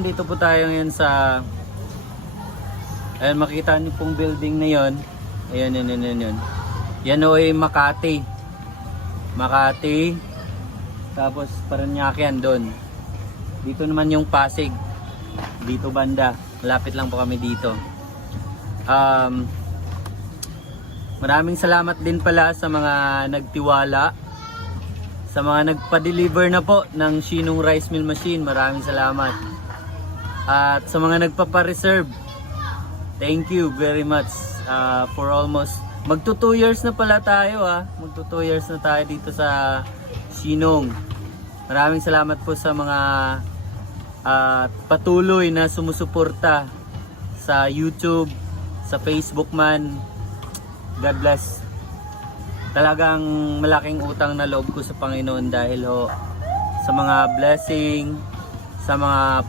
Dito po tayo ngayon sa, ayan, makita niyo pong building na yon. Ayan, yun. Yan o ay Makati. Makati. Tapos Parañaque yan doon. Dito naman yung Pasig. Dito banda. Malapit lang po kami dito. Maraming salamat din pala sa mga nagtiwala. Sa mga nagpa-deliver na po ng Shinong Rice Mill Machine. Maraming salamat. At sa mga nagpapa-reserve, thank you very much for almost magto 2 years na pala tayo Magto 2 years na tayo dito sa Shinong. Maraming salamat po sa mga patuloy na sumusuporta sa YouTube, sa Facebook man. God bless. Talagang malaking utang na loob ko sa Panginoon dahil sa mga blessing, sa mga